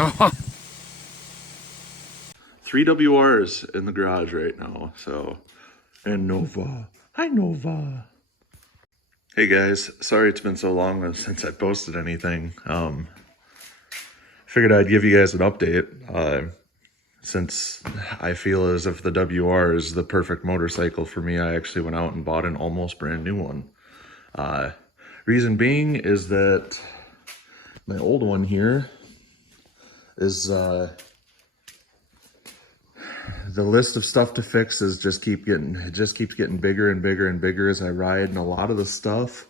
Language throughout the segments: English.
Oh, Three WRs in the garage right now, so. And Nova. Hi, Nova. Hey guys, sorry it's been so long since I posted anything. Figured I'd give you guys an update, since I feel as if the WR is the perfect motorcycle for me. I actually went out and bought an almost brand new one. Reason being is that my old one here is, the list of stuff to fix is just keeps getting bigger and bigger and bigger as I ride, and a lot of the stuff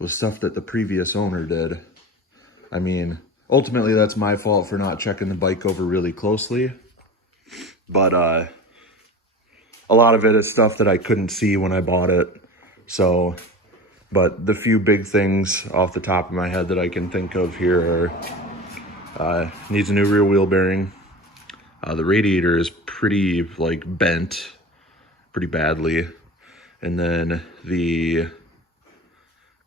was stuff that the previous owner did. I mean, ultimately that's my fault for not checking the bike over really closely, but a lot of it is stuff that I couldn't see when I bought it. So, but the few big things off the top of my head that I can think of here are, needs a new rear wheel bearing. The radiator is pretty like bent pretty badly. And then the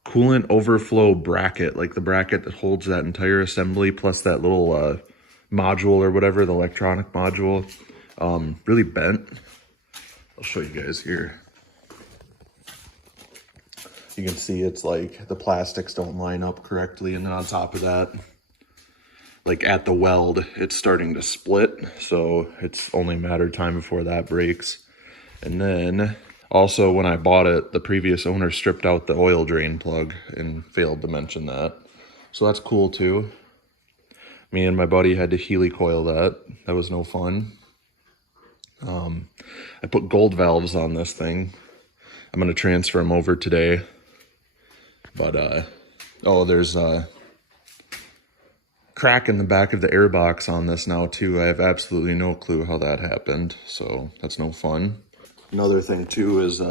coolant overflow bracket, like the bracket that holds that entire assembly plus that little module or whatever, the electronic module, really bent. I'll show you guys here. You can see it's like the plastics don't line up correctly, and then on top of that, like at the weld, it's starting to split, so it's only a matter of time before that breaks. And then also when I bought it, the previous owner stripped out the oil drain plug and failed to mention that. So that's cool too. Me and my buddy had to helicoil that. That was no fun. I put gold valves on this thing. I'm gonna transfer them over today. But oh, there's a crack in the back of the airbox on this now too. I have absolutely no clue how that happened, so that's no fun. Another thing too is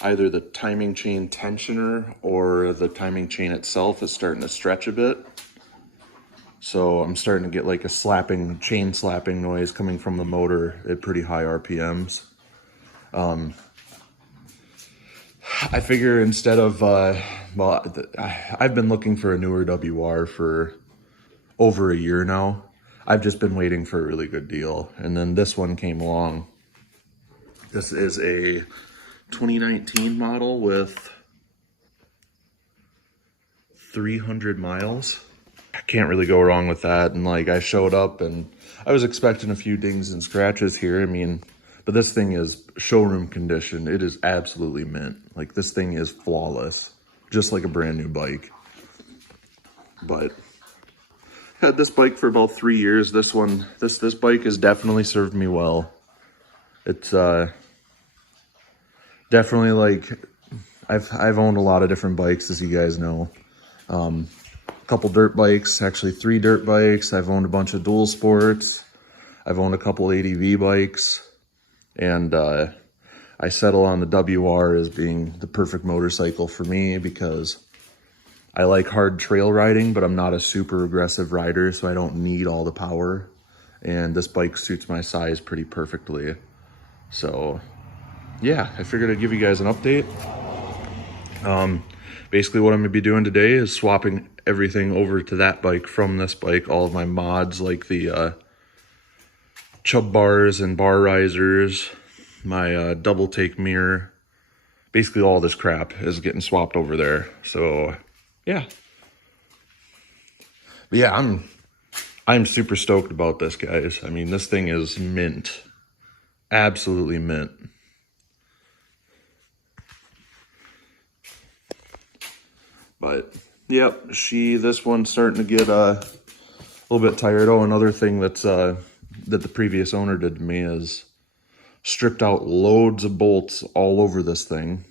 either the timing chain tensioner or the timing chain itself is starting to stretch a bit. So I'm starting to get like a chain slapping noise coming from the motor at pretty high RPMs. I figure instead of, I've been looking for a newer WR for over a year now. I've just been waiting for a really good deal. And then this one came along. This is a 2019 model with 300 miles. I can't really go wrong with that. And like I showed up and I was expecting a few dings and scratches here. I mean, but this thing is showroom condition. It is absolutely mint. Like this thing is flawless, just like a brand new bike. But had this bike for about 3 years. This bike has definitely served me well. It's definitely like I've owned a lot of different bikes, as you guys know. A couple dirt bikes, actually 3 dirt bikes. I've owned a bunch of dual sports. I've owned a couple ADV bikes. And I settle on the WR as being the perfect motorcycle for me because I like hard trail riding, but I'm not a super aggressive rider, so I don't need all the power. And this bike suits my size pretty perfectly. So yeah, I figured I'd give you guys an update. Basically what I'm gonna be doing today is swapping everything over to that bike from this bike. All of my mods, like the chub bars and bar risers, my double take mirror, basically all this crap is getting swapped over there. So yeah. But yeah, I'm super stoked about this, guys. I mean, this thing is mint. Absolutely mint. But yep, this one's starting to get a little bit tired. Oh, another thing that's that the previous owner did to me is stripped out loads of bolts all over this thing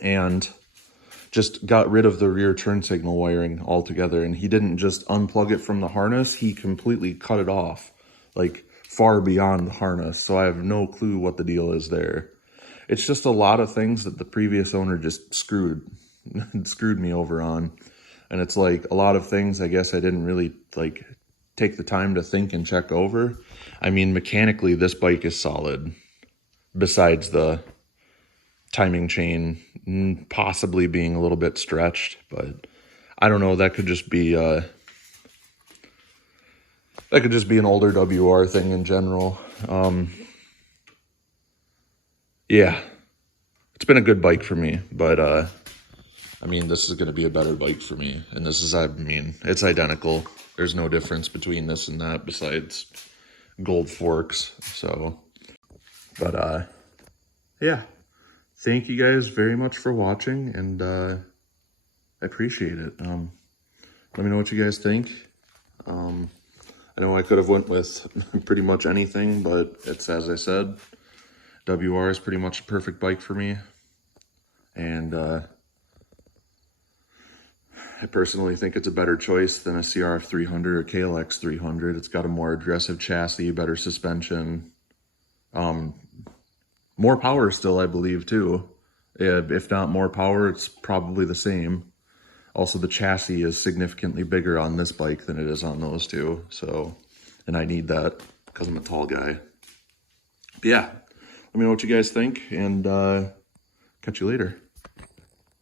and just got rid of the rear turn signal wiring altogether. And he didn't just unplug it from the harness, he completely cut it off, like far beyond the harness. So I have no clue what the deal is there. It's just a lot of things that the previous owner just screwed me over on. And it's like a lot of things I guess I didn't really like take the time to think and check over. I mean, mechanically this bike is solid, besides the timing chain possibly being a little bit stretched, but I don't know, that could just be That could just be an older WR thing in general. Yeah, it's been a good bike for me, but I mean, this is going to be a better bike for me. And this is, I mean, it's identical. There's no difference between this and that besides gold forks. So, but yeah, thank you guys very much for watching, and I appreciate it. Let me know what you guys think. I know I could have went with pretty much anything, but it's, as I said, WR is pretty much a perfect bike for me. And I personally think it's a better choice than a CRF 300 or KLX 300. It's got a more aggressive chassis, better suspension, more power still, I believe, too. If not more power, it's probably the same. Also, the chassis is significantly bigger on this bike than it is on those two. So, and I need that because I'm a tall guy. But yeah, let me know what you guys think, and catch you later.